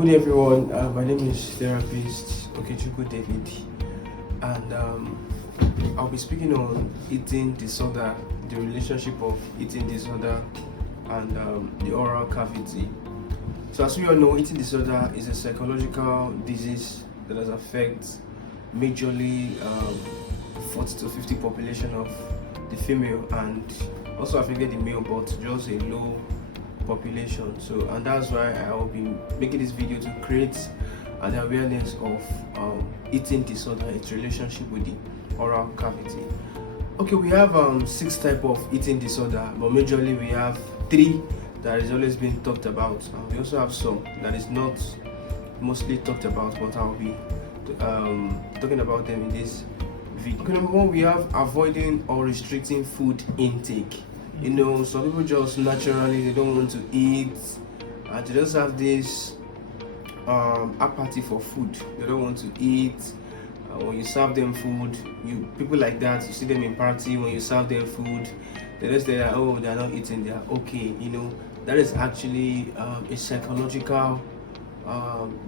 Good everyone, my name is therapist Okechukwu David, and I'll be speaking on eating disorder, the relationship of eating disorder and the oral cavity. So as we all know, eating disorder is a psychological disease that has affects majorly 40 to 50 population of the female and also affected the male, but just a low population. So, and that's why I will be making this video to create an awareness of eating disorder, its relationship with the oral cavity. Okay, we have 6 types of eating disorder, but majorly we have 3 that is always being talked about. We also have some that is not mostly talked about, but I'll be talking about them in this video. Okay, number 1, we have avoiding or restricting food intake. You know, some people just naturally they don't want to eat, and they just have this apathy for food. They don't want to eat. When you serve them food, people like that, you see them in party. When you serve them food, they just say, oh, they're not eating, they're okay. You know, that is actually a psychological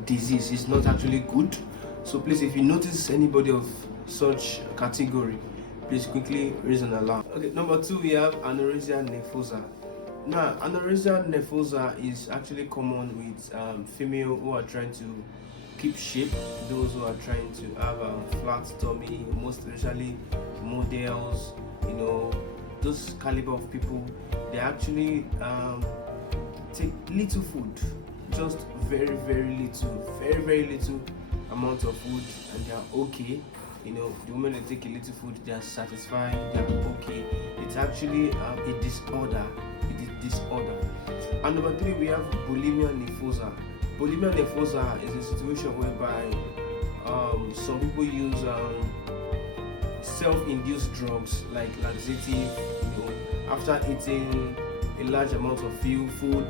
disease. It's not actually good. So please, if you notice anybody of such category, please quickly raise an alarm. Okay, number 2, we have anorexia nervosa. Now, anorexia nervosa is actually common with female who are trying to keep shape, those who are trying to have a flat tummy, most especially models, you know, those caliber of people. They actually take little food, just very little amount of food, and they are okay. You know, the moment they take a little food, they are satisfied, they are okay. It's actually a disorder. It is disorder. And number 3, we have bulimia nervosa. Bulimia nervosa is a situation whereby some people use self-induced drugs like laxative. You know, after eating a large amount of food,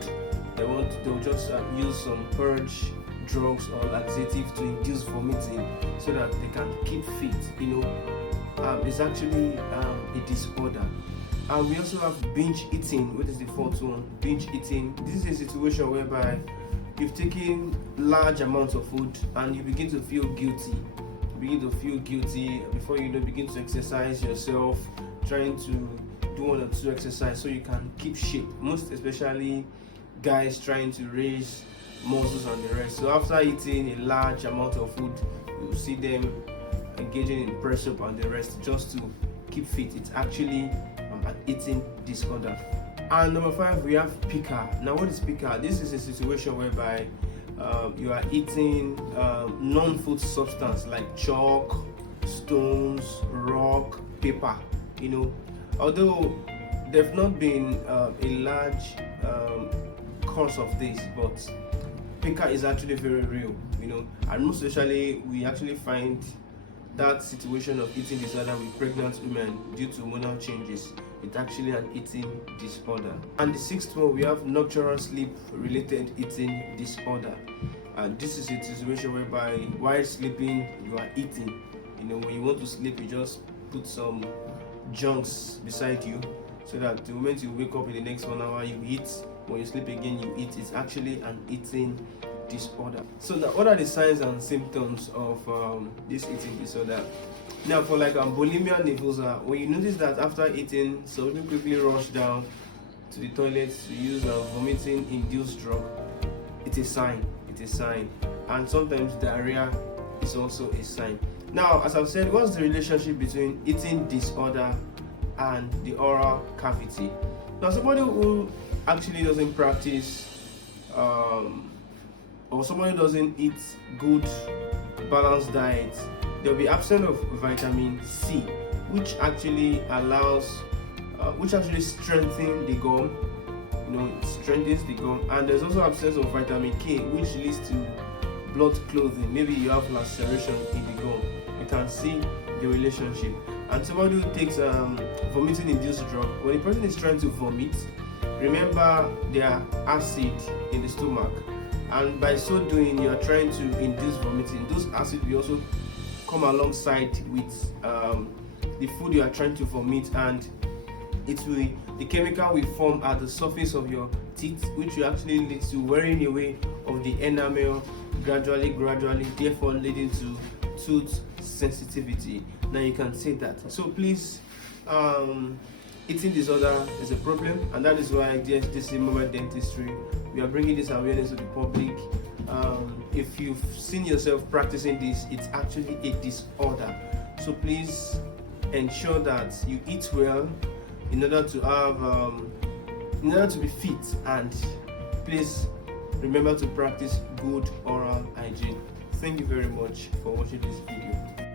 they'll just use some purge drugs or laxative to induce vomiting so that they can keep fit. You know, it's actually a disorder. And we also have binge eating, which is the 4th one. Binge eating. This is a situation whereby you've taken large amounts of food and you begin to feel guilty. Before you know, begin to exercise yourself, trying to do 1 or 2 exercises so you can keep shape. Most especially guys trying to raise muscles and the rest. So after eating a large amount of food, you see them engaging in press up and the rest just to keep fit. It's actually an eating disorder. And number 5, we have pica. Now, what is pica? This is a situation whereby you are eating non-food substance like chalk, stones, rock, paper. You know, although there've not been a large cause of this, but pica is actually very real, you know, and most especially we actually find that situation of eating disorder with pregnant women due to hormonal changes. It's actually an eating disorder. And the 6th one, we have nocturnal sleep related eating disorder, and this is a situation whereby while sleeping you are eating. You know, when you want to sleep, you just put some junks beside you so that the moment you wake up in the next 1 hour you eat. When you sleep again, you eat. It's actually an eating disorder. So now, what are the signs and symptoms of this eating disorder? Now, for like bulimia nervosa, when you notice that after eating, so you quickly rush down to the toilet to use vomiting induced drug, it's a sign. And sometimes diarrhea is also a sign. Now, as I've said, what's the relationship between eating disorder and the oral cavity? Now, somebody who actually doesn't practice or somebody who doesn't eat good balanced diet, there'll be absence of vitamin C, which actually strengthens the gum. You know, it strengthens the gum. And there's also absence of vitamin K, which leads to blood clothing. Maybe you have laceration in the gum. You can see the relationship. And somebody who takes vomiting induced drug, when the person is trying to vomit, remember there are acid in the stomach, and by so doing you are trying to induce vomiting. Those acids will also come alongside with the food you are trying to vomit, and the chemical will form at the surface of your teeth, which will actually lead to wearing away of the enamel gradually, therefore leading to tooth sensitivity. Now you can say that. So please, eating disorder is a problem, and that is why DSDC Mobile Dentistry, we are bringing this awareness to the public. If you've seen yourself practicing this, it's actually a disorder. So please ensure that you eat well in order to have in order to be fit, and please remember to practice good oral hygiene. Thank you very much for watching this video.